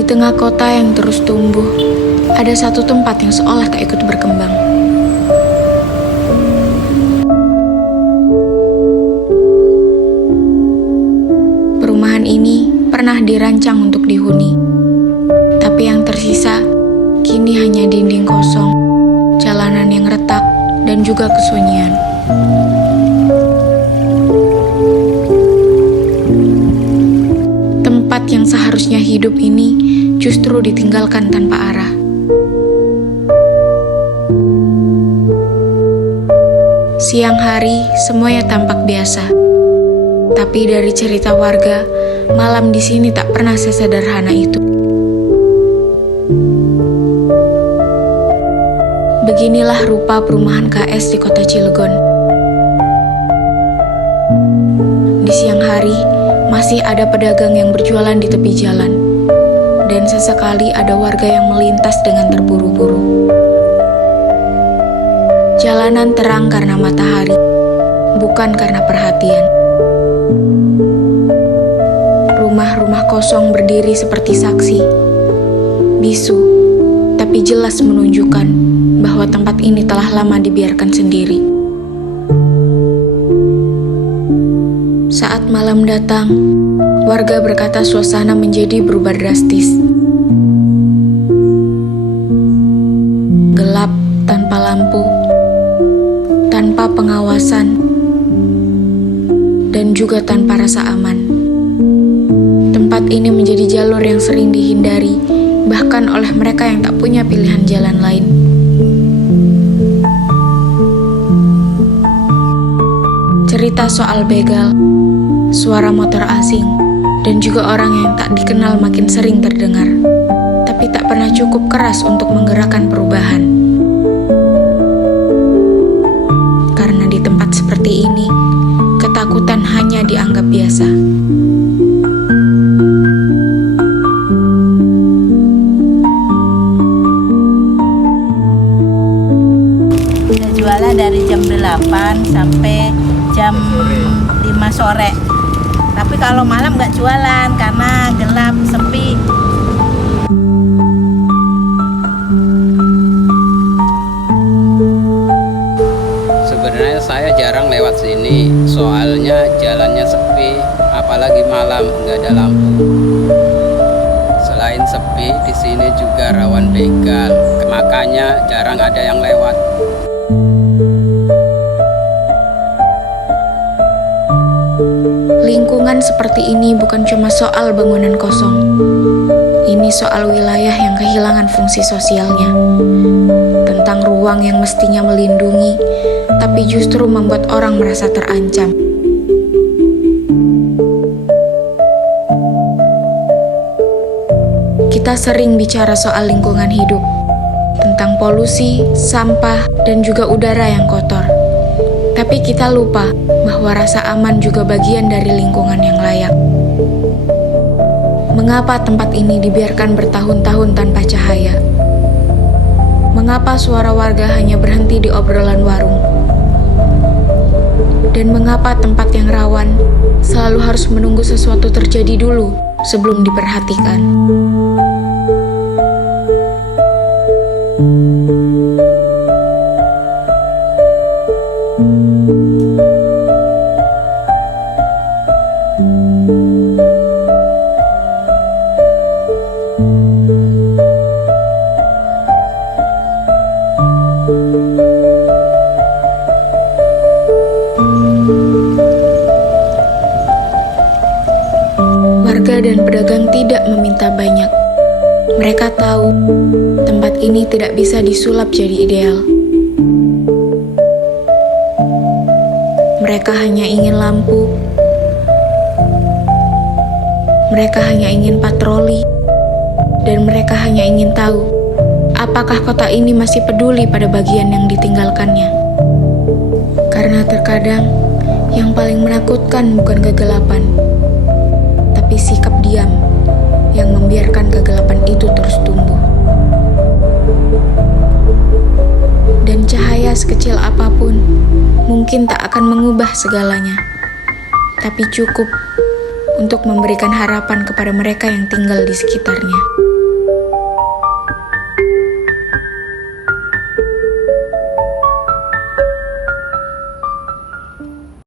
Di tengah kota yang terus tumbuh, ada satu tempat yang seolah tak ikut berkembang. Perumahan ini pernah dirancang untuk dihuni, tapi yang tersisa kini hanya dinding kosong, jalanan yang retak, dan juga kesunyian. Tempat yang seharusnya hidup ini justru ditinggalkan tanpa arah. Siang hari semuanya tampak biasa, tapi dari cerita warga, malam di sini tak pernah sesederhana itu. Beginilah rupa perumahan KS di kota Cilegon. Di siang hari, masih ada pedagang yang berjualan di tepi jalan, dan sesekali ada warga yang melintas dengan terburu-buru. Jalanan terang karena matahari, bukan karena perhatian. Rumah-rumah kosong berdiri seperti saksi, bisu, tapi jelas menunjukkan bahwa tempat ini telah lama dibiarkan sendiri. Saat malam datang, warga berkata suasana menjadi berubah drastis. Gelap tanpa lampu, tanpa pengawasan, dan juga tanpa rasa aman. Tempat ini menjadi jalur yang sering dihindari, bahkan oleh mereka yang tak punya pilihan jalan lain. Cerita soal begal, suara motor asing, dan juga orang yang tak dikenal makin sering terdengar, tapi tak pernah cukup keras untuk menggerakkan perubahan. Karena di tempat seperti ini, ketakutan hanya dianggap biasa. Kita jualan dari jam 8 sampai jam 5 sore. Tapi kalau malam nggak jualan karena gelap, sepi. Sebenarnya saya jarang lewat sini, soalnya jalannya sepi, apalagi malam nggak ada lampu. Selain sepi, di sini juga rawan begal, makanya jarang ada yang lewat. Lingkungan seperti ini bukan cuma soal bangunan kosong. Ini soal wilayah yang kehilangan fungsi sosialnya. Tentang ruang yang mestinya melindungi, tapi justru membuat orang merasa terancam. Kita sering bicara soal lingkungan hidup, tentang polusi, sampah, dan juga udara yang kotor. Tapi kita lupa bahwa rasa aman juga bagian dari lingkungan yang layak. Mengapa tempat ini dibiarkan bertahun-tahun tanpa cahaya? Mengapa suara warga hanya berhenti di obrolan warung? Dan mengapa tempat yang rawan selalu harus menunggu sesuatu terjadi dulu sebelum diperhatikan? Warga dan pedagang tidak meminta banyak. Mereka tahu tempat ini tidak bisa disulap jadi ideal. Mereka hanya ingin lampu. Mereka hanya ingin patroli. Dan mereka hanya ingin tahu apakah kota ini masih peduli pada bagian yang ditinggalkannya. Karena terkadang yang paling menakutkan bukan kegelapan, tapi sikap diam yang membiarkan kegelapan itu terus tumbuh. Dan cahaya sekecil apapun mungkin tak akan mengubah segalanya, tapi cukup untuk memberikan harapan kepada mereka yang tinggal di sekitarnya.